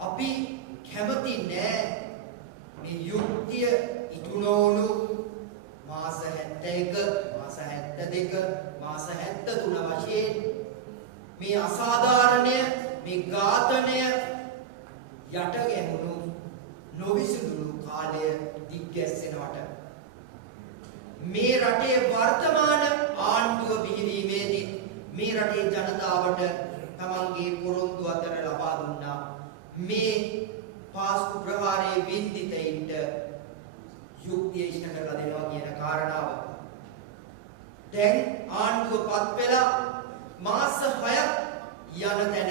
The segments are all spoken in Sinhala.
අපි කැමති නෑ මේ යුක්තිය ඉතුරුනෝනු මාස 71 මාස 72 මාස 73 වශයෙන් මේ අසාධාරණය මේ ඝාතනය යට ගැහුණු නොවිසඳුණු කාලය දිග්ගැස්සෙනවට මේ රටේ වර්තමාන ආණ්ඩුව බිහිවීමේදී මේ රටේ ජනතාවට තමන්ගේ පොරොන්දු අතර ලබා දුන්නා මේ පාස්කු ප්‍රහාරයේ වින්දිතයින්ට යුක්තිය ඉෂ්ට කරලා දෙනවා කියන කාරණාව. දැන් ආණ්ඩුව පත් වෙලා මාස 6ක් යන තැන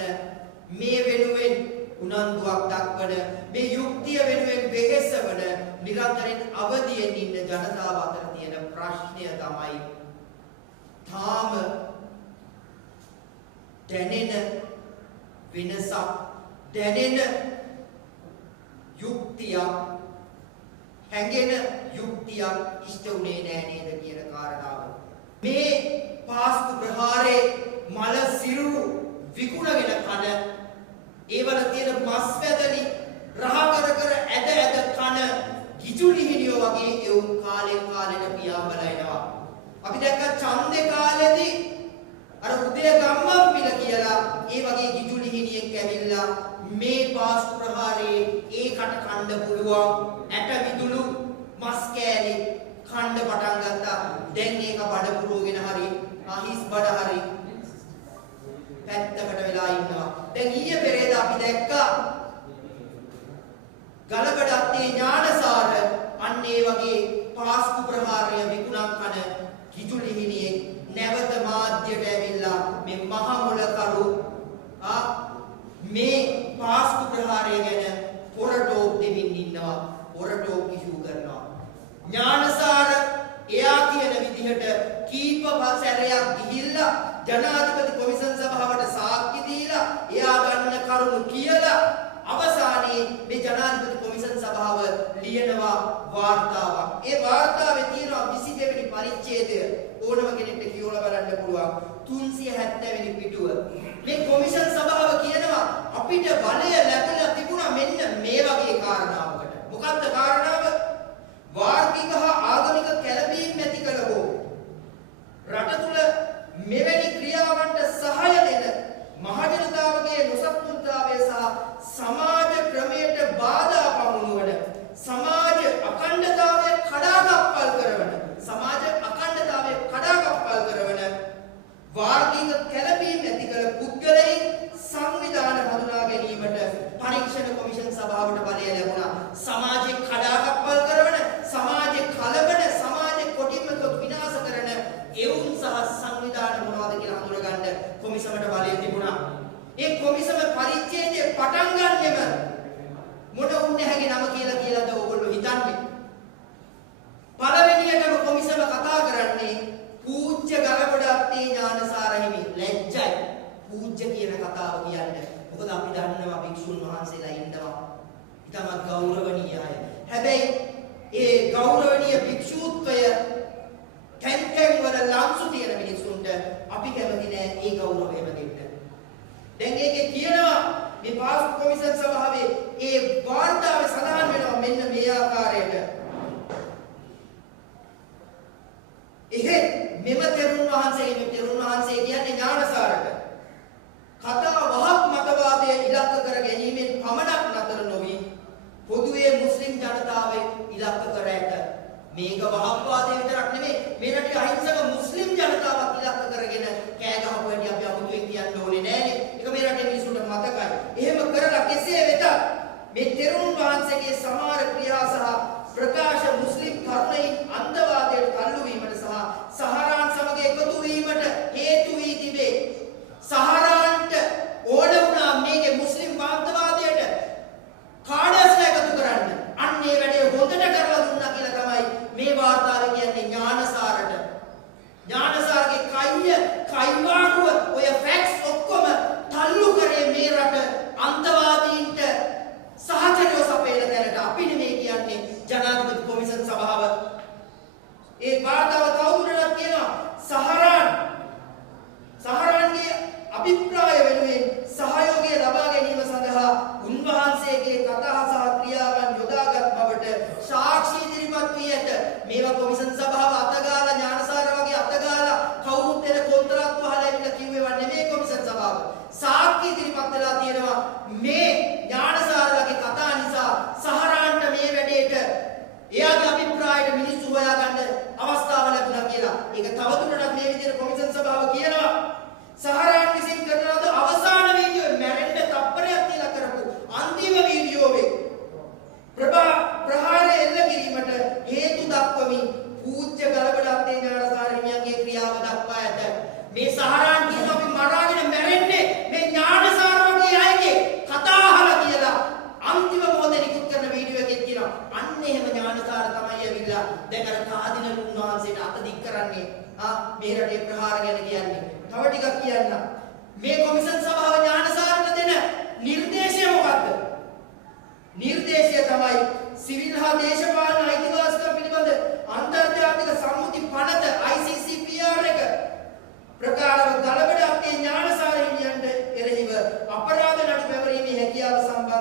මේ වෙනුවෙන් උනන්දුවක් දක්වන මේ යුක්තිය වෙනුවෙන් වෙහෙසවන නිරන්තරයෙන් අවදියෙන් ඉන්න ජනතාව අතර තියෙන ප්‍රශ්නය තමයි තාම දැනෙන වෙනසක් දැනෙන යුක්තියක් හැඟෙන යුක්තියක් ඉෂ්ට උනේ නෑ නේද කියන කාරණාව. මේ පාස්කු ප්‍රහාරේ මල සිරුරු විකුණගෙන කන ඒවල තියෙන මස් වැදලි රහ කර ඇද කන ගිජුලිහිනියෝ වගේ එවුන් කාලෙන් කාලෙට පියාඹලා එනවා. අපි දැක්ක ඡන්දේ කාලෙදී අර උදේ ගම්මන් පිළ කියලා ඒ වගේ ගිජුලිහිනියෙක් ඇවිල්ලා මේ පාස්කු ප්‍රහාරේ ඒකට කන්න පුළුවන් ඇට විදුළු මස් කෑලි කන්න පටන් ගත්තා. දැන් ඒක බඩ පුරවගෙන හරි අහිස් බඩ හරි පැත්තකට වෙලා ඉන්නවා. දැන් ඊයේ පෙරේද අපි දැක්කා ගලබඩත්තේ ඥානසාර අන්න ඒ වගේ පාස්කු ප්‍රහාරය විකුණන් කන කිජුලිහිනියේ නැවත මාධ්‍යයට ඇවිල්ලා මේ මහ මොලකරු මේ පාස්කු ප්‍රහාරය ගැන පොරටෝක් දෙමින් ඉන්නවා. පොරටෝක් ඉෂු කරනවා. ඥානසාර එයා කියන විදිහට කීප සැරයක් ගිහිල්ලා ජනාධිපති කොමිෂන් සභාවට සාක්ෂි දීලා එයා ගන්න කරුණු කියලා අවසානයේ මේ ජනාධිපති කොමිෂන් සභාව ලියනවා වාර්තාවක්. ඒ වාර්තාවේ තියෙනවා 22 වෙනි පරිච්ඡේදය ඕනම කෙනෙක්ට කියවලා බලන්න පුළුවන් 370 වෙනි පිටුව. මේ කොමිෂන් සභාව කියනවා අපිට බලය ලැබලා තිබුණා මෙන්න මේ වගේ කාරණාවකට. මොකක්ද කාරණාව? වාර්ගික හා ආගමික කැළඹීම් ඇති කළ හෝ රට තුළ මෙවැනි ක්‍රියාවන්ට සහාය දෙන මහජනතාවගේ නොසන්සුන්තාවය සහ සමාජ ක්‍රමයට බාධා පමුණුවන සමාජ අඛණ්ඩතාවය කඩාකප්පල් කරවන වාර්ගික කැළඹීම් ඇති කළ පුද්ගලයන් සංවිධාන හඳුනා ගැනීමට පරීක්ෂණ කොමිෂන් සභාවට බලය ලැබුණා. සමාජය කඩාකප්පල් කරන සමාජය කලබන සමාජය කොටින්ම විනාශ කරන එවුන් සහ සංවිධාන මොනවද කියලා හඳුනගන්න කොමිසමට බලය තිබුණා. ඒ කොමිසම පරිච්ඡේදය පටන් ගන්නෙම මොන උන්නැහැගේ නම කියලාද ඕගොල්ලෝ හිතන්නේ? පළවෙනියටම කොමිසම කතා කරන්නේ පූජ්‍ය ගලබඩත්තේ ඥානසාර හිමි. ලැජ්ජයි පූජ්‍ය කියන කතාව කියන්නේ. මොකද අපි දන්නවා භික්ෂුන් වහන්සේලා ඉන්නවා ඉතාමත් ගෞරවනීය අය. හැබැයි ඒ ගෞරවනීය භික්ෂූත්වය කැන්කන් වල ලංසු තියෙන මිනිස්සුන්ට අපි කැමති නෑ ඒ ගෞරවයම දෙන්න. දැන් ඒකේ කියනවා මේ පාස්කු කොමිෂන් සභාවේ ඒ වාර්තාවේ සඳහන් වෙනවා මෙන්න මේ ආකාරයට. එහෙත් මෙම තෙරුන් වහන්සේ කියන්නේ ඥානසාරට කතා වහක් මතවාදය ඉලක්ක කර ගැනීමෙන් පමණක් නතර නොවි පොදුවේ මුස්ලිම් ජනතාව ඉලක්ක කර ඇත. මේක වහක්වාදය විතරක් නෙමෙයි මේ රටේ අහිංසක මුස්ලිම් ජනතාවත් ඉලක්ක කරගෙන කෑ ගහපු හැටි අපි අමුතුවෙන් කියන්න ඕනේ නෑනේ. ඒක මේ රටේ මිනිසුන්ට මතකයි. එහෙම කරලා කෙසේ වෙතත් මේ තෙරුන් වහන්සේගේ සමහර ක්‍රියා සහ ප්‍රකාශ මුස්ලිම් තරුණයින් අන්ධවාදයට තල්ලු වීමට සහ සහරාන් සමග එකතු වීමට හේතු වී තිබේ. සහරාන්ට ඕන වුණා මේකේ මුස්ලිම් අන්ධවාදයට කාඩස්ලා එකතු කරන්න. අන්න ඒ වැඩේ හොඳට කරලා දුන්නා කියලා තමයි මේ වාර්තාවේ කියන්නේ ඥානසාරට. ඥානසාරගේ කයිවාරුව ඔය ෆැක්ට්ස් ඔක්කොම තල්ලු කරේ මේ රට අන්තවාදීන්ට සහචරව සපයන තැනට. අපි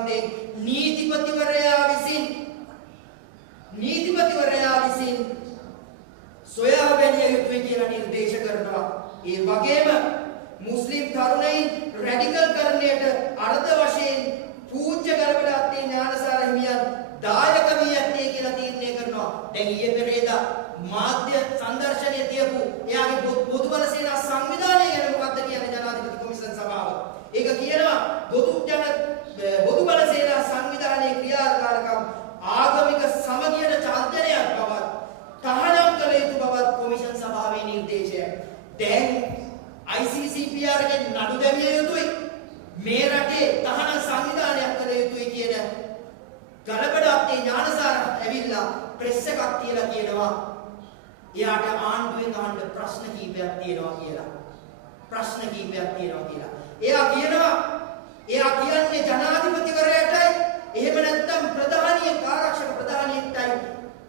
සම්බන්ධයෙන් නීතිපතිවරයා විසින් සොයා බැලිය යුතුයි කියලා නිර්දේශ කරනවා. ඒ වගේම මුස්ලිම් තරුණයින් රැඩිකල් කරණයට අර්ධ වශයෙන් පූජ්‍ය ගල්පඩාත්තේ ඥානසාර හිමියන් දායක වී ඇත්තේ කියලා තීරණය කරනවා. දැන් ඊයේ පෙරේදා මාධ්‍ය සංදර්ශනයේ තියපු එයාගේ පොදු බල සේනා සංවිධානය ගැන මොකක්ද කියන්නේ ජනාධිපති කොමිෂන් සභාව. ඒක කියනවා පොදු බල සේනා සංවිධානයේ ක්‍රියාකාරකම් ආගමික සමගියට චාන්දනයක් බවත් තහනම් කළ යුතු බවත් කොමිෂන් සභාවේ නිර්දේශය. දැන් ICCPR ගේ නඩු දැමිය යුතුයි. මේ රටේ තහනම් සංවිධානයක් කළ යුතුයි කියන ගලබඩාත්තේ ඥානසාර ඇවිල්ලා ප්‍රෙස් එකක් තියලා කියනවා එයාට ආණ්ඩුවෙන් අහන්න ප්‍රශ්න කීපයක් තියෙනවා කියලා. එයා කියන්නේ ජනාධිපතිවරයාටයි එහෙම නැත්නම් ආරක්ෂක ප්‍රධානියෙක්ටයි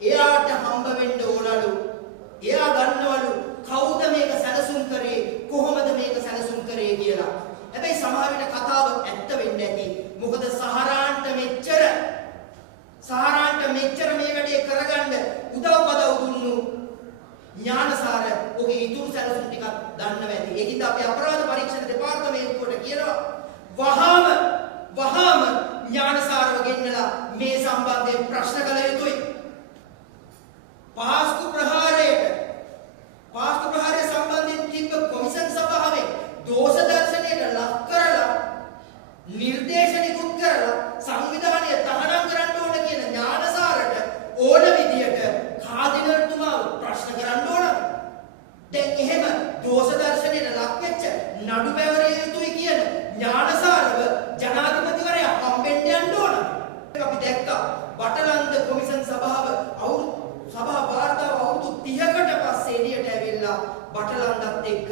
එයාට හම්බ වෙන්න ඕනලු. එයා දන්නවලු කවුද මේක සැලසුම් කරේ, කොහොමද මේක සැලසුම් කරේ කියලා. හැබැයි සමහර විට කතාව ඇත්ත වෙන්න ඇති. මොකද සහරාන්ට මෙච්චර මේ වැඩේ කරගන්න උදව්පදව් දුන්නු ඥානසාර ඔහේ ඉතුරු සැලසුම් ටිකක් දන්නව ඇති. ඒකින්ද අපි අපරාධ පරීක්ෂණ දෙපාර්තමේන්තුවට කියනවා වහාම ඥානසාරව ගෙන්නලා මේ සම්බන්ධයෙන් ප්‍රශ්න කළ යුතුයි. පාස්කු ප්‍රහාරය සම්බන්ධයෙන් තිබ්බ කොමිෂන් සභාවේ දෝෂ දර්ශනයට ලක් කරලා නිර්දේශ නිකුත් කරලා සංවිධානය තහනම් කරන්න ඕන කියන ඥානසාරට ඕන විදියට කාදිනල්තුමාව ප්‍රශ්න කරන්න ඕන. දැන් එහෙම දෝෂ දර්ශනයට ලක් වෙච්ච නඩු පැවරිය යුතුයි කියන ඥානසාරව ජනාධිපතිවරයා හම්බෙන්න යන්න ඕන. අපි දැක්කා වටලන්ද කොමිෂන් සභාව සභා වාර්තාව අවුරුදු 30කට පස්සේ එළියට ඇවිල්ලා බටලන්දත් එක්ක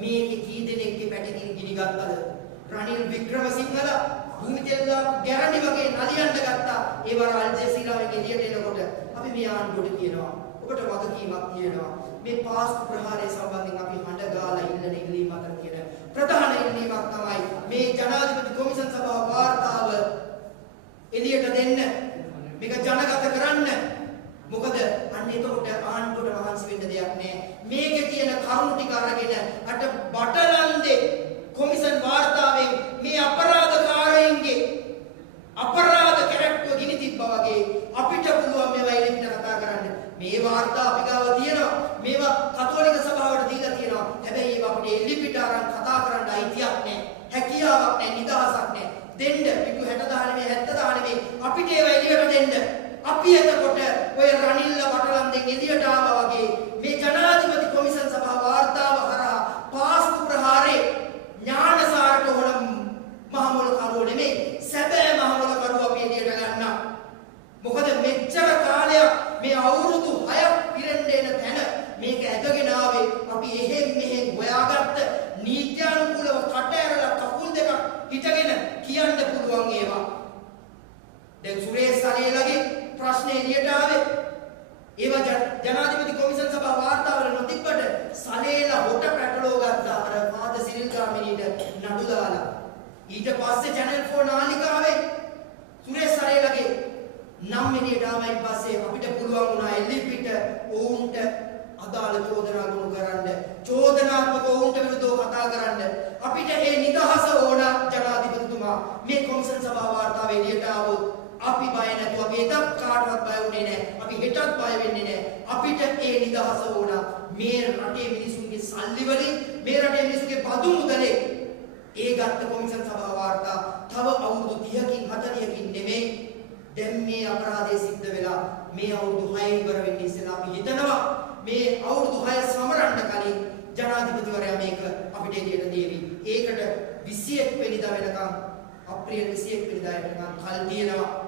මේකේ කී දෙනෙක්ගේ පැටිකින් ගිනිගත්තද? රනිල් වික්‍රමසිංහල භූමිතෙල්ලා ගැරන්ටි වගේ නලියන්න ගත්තා. ඒ වර අල් ජසීරාවෙන් එළියට එනකොට අපි මේ ආණ්ඩුවට කියනවා ඔබට වගකීමක් තියෙනවා. මේ පාස්කු ප්‍රහාරය සම්බන්ධයෙන් අපි හඬ ගාලා ඉල්ලන ඉල්ලීම අතර තියෙන ප්‍රධාන ඉල්ලීමක් තමයි මේ ජනාධිපති කොමිෂන් සභාව වාර්තාව එළියට දෙන්න. මේක ජනගත කරන්න. මොකද අන්න එතකොට ආණ්ඩුවට මහන්සි වෙන්න දෙයක් නැහැ. මේකේ තියෙන කරුණු ටික අරගෙන අට බටලන්දේ කොමිෂන් වාර්තාවෙන් මේ අපරාධකාරයින්ගේ අපරාධ කැරක්ටර් ගිනි තිබ්බා වගේ අපිට පුළුවන් මේවා එලිපිට කතා කරන්න. මේ වාර්තා අපි ගාව තියෙනවා. මේවා කතෝලික සභාවට දීලා තියෙනවා. හැබැයි ඒවා අපිට එලිපිට අරන් කතා කරන්න අයිතියක් නැහැ. හැකියාවක් නැහැ, නිදහසක් නැහැ. දෙන්න පිටු 60 70 අපිට ඒවා එළියට දෙන්න. අපි එතකොට ඔය රනිල්ල වටලන්දෙන් එළියට ආවා වගේ මේ ජනාධිපති කොමිෂන් සභාව වාර්තාව හරහා පාස්කු ප්‍රහාරේ ඥානසාරට ඕන මහමොල කරුව නෙමෙයි සැබෑ මහමොල කරුව අපි එළියට ගන්න. මොකද මෙච්චර කාලයක් මේ අවුරුදු 6ක් පිරෙන්න එන තැන මේක ඇදගෙන ආවේ අපි එහෙන් හොයාගත්ත නීත්‍යානුකූලව කට ඇරලා කකුල් දෙකක් හිටගෙන කියන්න පුළුවන් ඒවා. දැන් සුරේෂ් සලේලගේ ප්‍රශ්නේ එළියට ආවේ ඒවා ජනාධිපති කොමිෂන් සභාව වාර්තාවල නොතිබ්බට සලේලා හොට පැටලෝ ගත්තා අර පාද සිරිල් ගාමිණීට නඩු දාලා. ඊට පස්සේ channel 4 නාලිකාවේ සුරේෂ් සලේලගේ නම් එළියට ආවයින් පස්සේ අපිට පුළුවන් වුණා එල්ලිපිට ඔවුන්ට අදාළ චෝදනා ගොනු කරන්න, චෝදනාත්මක ඔවුන්ට විරුද්ධව කතා කරන්න. අපිට මේ නිදහස ඕන ජනාධිපතිතුමා. මේ කොමිෂන් සභාව වාර්තාව එළියට ආවොත් අපි බය නැතුව අපි එතත් කාටවත් බය වෙන්නේ නැහැ. අපි හෙටත් බය වෙන්නේ නැහැ. අපිට ඒ නිදහස ඕන. මේ රටේ මිනිසුන්ගේ සල්ලි වලින්, මේ රටේ මිනිසුන්ගේ බදු මුදලේ ඒ ගත්ත කොමිෂන් සභාව වාර්තා තව අවුරුදු 30කින් 40කින් නෙමෙයි. දැන් මේ අපරාධය සිද්ධ වෙලා මේ අවුරුදු 6 ඉවර වෙන්න ඉස්සෙල්ලා අපි හිතනවා මේ අවුරුදු 6 සමරන්න කලින් ජනාධිපතිවරයා මේක අපිට එළියට දෙවි. ඒකට 21 වෙනිදා වෙනකම් අප්‍රේල් 21 වෙනිදා වෙනකම් කල් තියෙනවා.